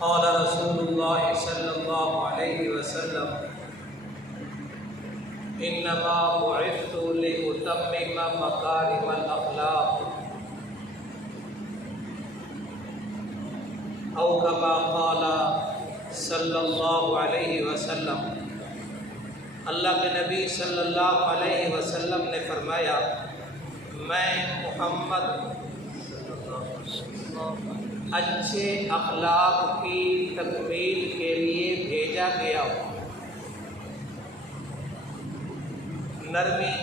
قال رسول الله صلى الله عليه وسلم انما بعثت لاتمم مكارم الاخلاق او كما قال صلی اللہ علیہ وسلم۔ اللہ کے نبی صلی اللہ علیہ وسلم نے فرمایا، میں محمد اچھے اخلاق کی تکمیل کے لیے بھیجا گیا ہوں۔ نرمی،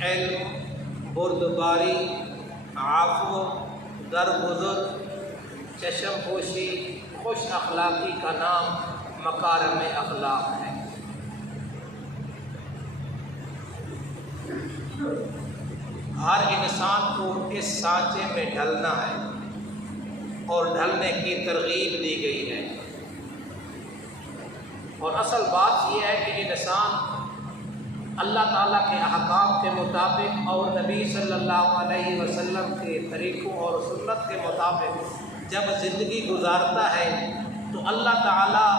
حلم، بردباری، عفو، درگزر، چشم پوشی، خوش اخلاقی کا نام مکارم اخلاق ہے۔ ہر انسان کو اس سانچے میں ڈھلنا ہے اور ڈھلنے کی ترغیب دی گئی ہے، اور اصل بات یہ ہے کہ انسان اللہ تعالیٰ کے احکام کے مطابق اور نبی صلی اللہ علیہ وسلم کے طریقوں اور سنت کے مطابق جب زندگی گزارتا ہے تو اللہ تعالیٰ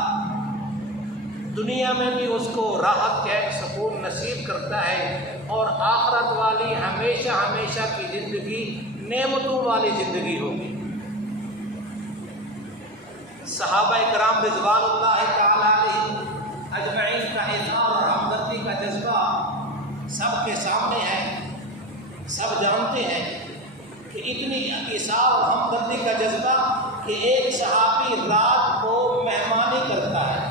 دنیا میں بھی اس کو راحت چین سکون نصیب کرتا ہے، اور آخرت والی ہمیشہ ہمیشہ کی زندگی نعمتوں والی زندگی ہوگی۔ صحابہ کرام رضوان اللہ تعالیٰ علیہم اجمعین کا اظہار اور ہمدردی کا جذبہ سب کے سامنے ہے، سب جانتے ہیں کہ اتنی اظہار اور ہمدردی کا جذبہ کہ ایک صحابی رات کو مہمانی کرتا ہے،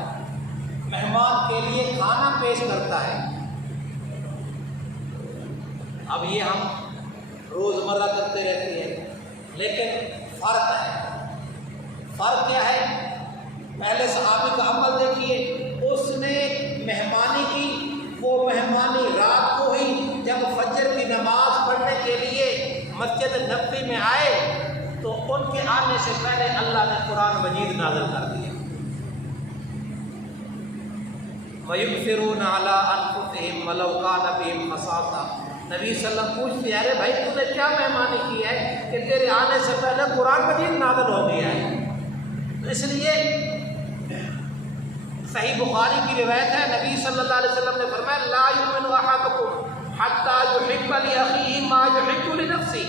مہمان کے لیے کھانا پیش کرتا ہے۔ اب یہ ہم روزمرہ کرتے رہتے ہیں، لیکن فرق ہے۔ فرق کیا ہے؟ پہلے صحابی کا عمل دیکھیے، اس نے مہمانی کی، وہ مہمانی رات کو ہی جب فجر کی نماز پڑھنے کے لیے مسجد نبوی میں آئے تو ان کے آنے سے پہلے اللہ نے قرآن مجید نازل کر دیا۔ وَيُؤْثِرُونَ عَلَىٰ أَنفُسِهِمْ وَلَوْ كَانَ بِهِمْ خَصَاصَةٌ۔ نبی صلی اللہ علیہ وسلم پوچھتے ہیں، ارے بھائی تو نے کیا مہمانی کی ہے کہ تیرے آنے سے پہلے قرآن مجید نازل ہو گیا ہے؟ تو اس لیے صحیح بخاری کی روایت ہے، نبی صلی اللہ علیہ وسلم نے فرمایا، لا يؤمن احدكم حتى يحب لاخيه ما يحب لنفسه۔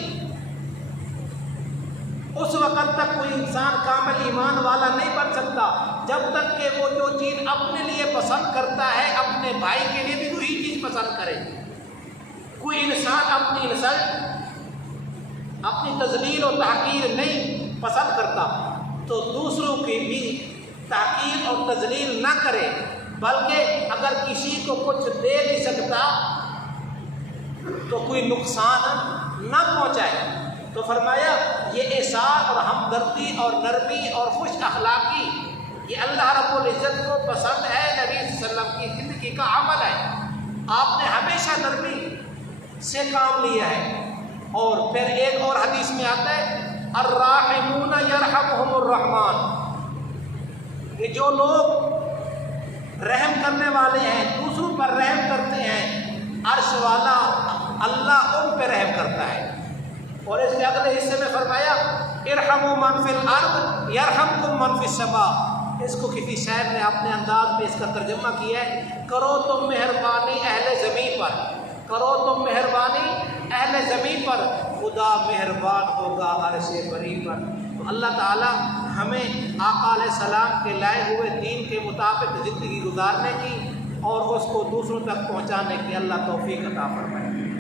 اس وقت تک کوئی انسان کامل ایمان والا نہیں بن سکتا جب تک کہ وہ جو چیز اپنے لیے پسند کرتا ہے اپنے بھائی کے لیے بھی وہی چیز پسند کرے۔ کوئی انسان اپنی انسلٹ، اپنی تذلیل و تحقیر نہیں پسند کرتا تو دوسروں کی بھی تحقیر اور تذلیل نہ کرے، بلکہ اگر کسی کو کچھ دے نہیں سکتا تو کوئی نقصان نہ پہنچائے۔ تو فرمایا یہ احسان اور ہمدردی اور نرمی اور خوش اخلاقی یہ اللہ رب العزت کو پسند ہے، نبی صلی اللہ علیہ وسلم کی زندگی کا عمل ہے۔ آپ نے ہمیشہ نرمی سے کام لیا ہے۔ اور پھر ایک اور حدیث میں آتا ہے، الراحمون یرحمہم الرحمن، کہ جو لوگ رحم کرنے والے ہیں، دوسروں پر رحم کرتے ہیں، عرش والا اللہ ان پہ رحم کرتا ہے۔ اور اس کے اگلے حصے میں فرمایا، ارحموا من فی الارض یرحمکم من فی السماء۔ اس کو کسی شاعر نے اپنے انداز میں اس کا ترجمہ کیا ہے، کرو تم مہربانی اہل زمین پر، کرو تم مہربانی اہل زمین پر، خدا مہربان ہوگا عرش بری پر۔ تو اللہ تعالی ہمیں آقا علیہ السلام کے لائے ہوئے دین کے مطابق زندگی گزارنے کی اور اس کو دوسروں تک پہنچانے کی اللہ توفیق عطا فرمائے۔